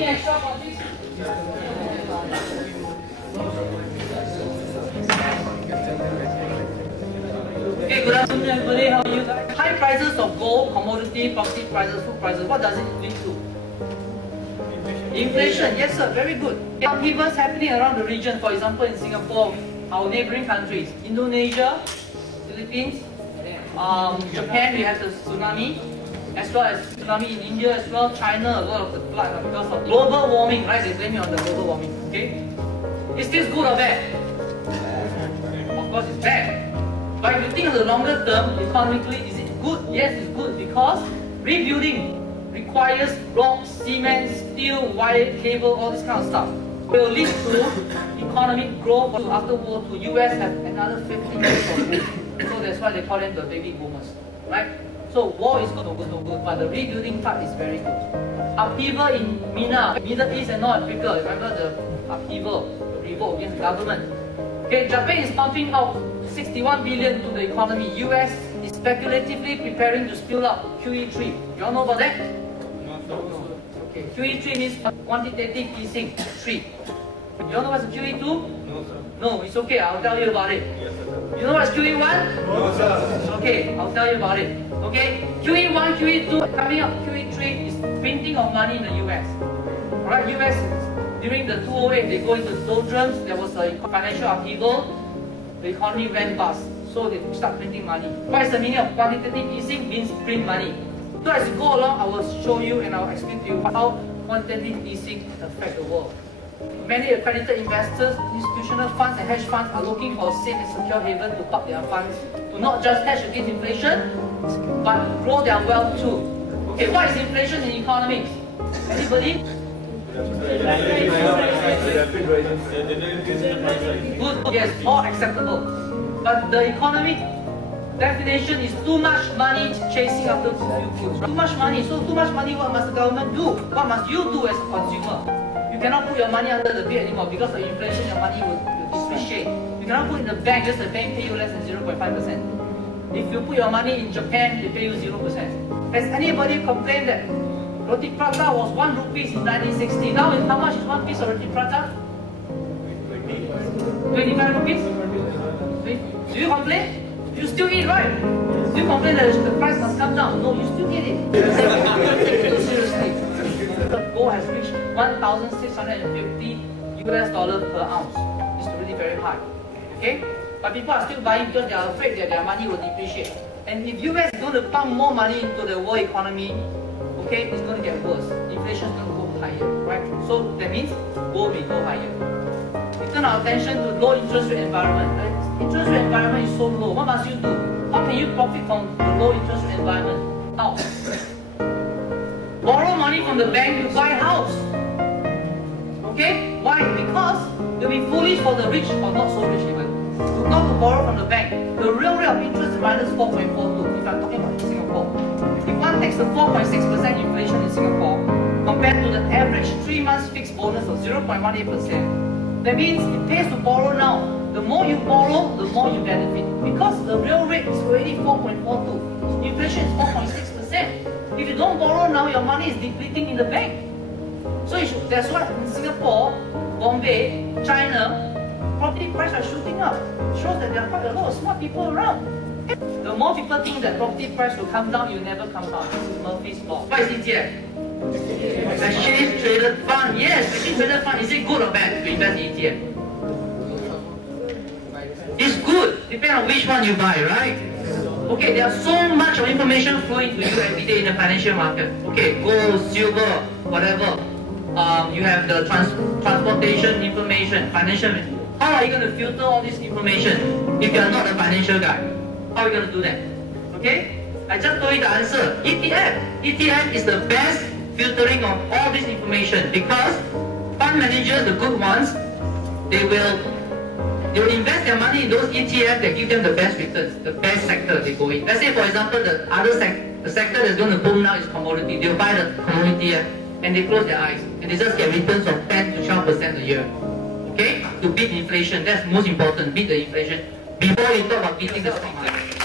Any extra for this? Okay, good afternoon everybody. How are you? High prices of gold, commodity, property prices, food prices, what does it lead to? Inflation, yes sir, very good. Upheavals happening around the region, for example in Singapore, our neighboring countries, Indonesia, Philippines, Japan, we have the tsunami, as well as tsunami in India as well, China, a lot of the flood because of global warming, right? They blame it on the global warming, okay? Is this good or bad? Of course it's bad. But if you think of the longer term, economically, is it good? Yes, it's good because rebuilding requires rock, cement, steel, wire, cable, all this kind of stuff. Will lead to economic growth. After World War II, US have another 50 years of boom. So that's why they call them the baby boomers, right? So war is good, no good, but the rebuilding part is very good. Upheaval in MENA, Middle East and North Africa, remember the upheaval, the revolt against the government. Okay, Japan is pumping out 61 billion to the economy. US is speculatively preparing to spill out QE3. You all know about that? No. Okay, QE3 means quantitative easing 3. You all know what's QE2? No, sir. No, it's okay, I'll tell you about it. Yes, sir. You know what's QE1? No, sir. Okay, I'll tell you about it. Okay, QE1, QE2, coming up, QE3 is printing of money in the US. Alright, US, during the 2008, they go into doldrums, there was a financial upheaval, the economy went bust, so they start printing money. What is the meaning of quantitative easing? Means print money. So as you go along, I will show you and I will explain to you how quantitative easing affects the world. Many accredited investors, institutional funds and hedge funds are looking for a safe and secure haven to park their funds, to not just hedge against inflation, but grow their wealth too. Okay, what is inflation in economics? Anybody? Good, yes, all acceptable. But the economic definition is too much money chasing after few goods. Too much money. So too much money, what must the government do? What must you do as a consumer? You cannot put your money under the bed anymore because of inflation, your money will depreciate. You cannot put in the bank, just the bank pay you less than 0.5%. If you put your money in Japan, they pay you 0%. Has anybody complained that roti prata was 1 rupee in 1960? Now how much is one piece of roti prata? 25 rupees? Do you complain? You still eat, right? Do you complain that the price must come down? No, you still eat it. Seriously. Gold has reached $1,650 per ounce. It's really very high. Okay? But people are still buying because they are afraid that their money will depreciate. And if US is going to pump more money into the world economy, okay, it's going to get worse. Inflation is going to go higher, right? So that means gold will go higher. We turn our attention to low interest rate environment. The interest rate environment is so low. What must you do? How can you profit from the low interest rate environment? How? Borrow money from the bank to buy a house. Okay? Why? Because it will be foolish for the rich or not so rich even to not to borrow from the bank. The real rate of interest is minus 4.42 if I'm talking about Singapore. If one takes the 4.6% inflation in Singapore compared to the average 3 months fixed bonus of 0.18%, that means it pays to borrow now. The more you borrow, the more you benefit. Because the real rate is already 4.42. Inflation is 4.6%. If you don't borrow now, your money is depleting in the bank. So that's why in Singapore, Bombay, China, property prices are shooting up. It shows that there are quite a lot of smart people around. The more people think that property price will come down, it will never come down. This is Murphy's Law. What is ETF? Exchange Traded Fund. Yes, Exchange Traded Fund. Is it good or bad to invest in ETF? It's good. Depends on which one you buy, right? Okay, there's so much of information flowing to you every day in the financial market. Okay, gold, silver, whatever. You have the transportation information, financial. How are you going to filter all this information if you are not a financial guy? How are you going to do that? Okay? I just told you the answer. ETF. ETF is the best filtering of all this information because fund managers, the good ones, they will invest their money in those ETFs that give them the best returns, the best sector they go in. Let's say, for example, the sector that's going to boom now is commodity. They'll buy the commodity and they close their eyes and they just get returns of 10 to 12% a year. Okay? To beat inflation, that's most important, beat the inflation before we talk about beating the stock market.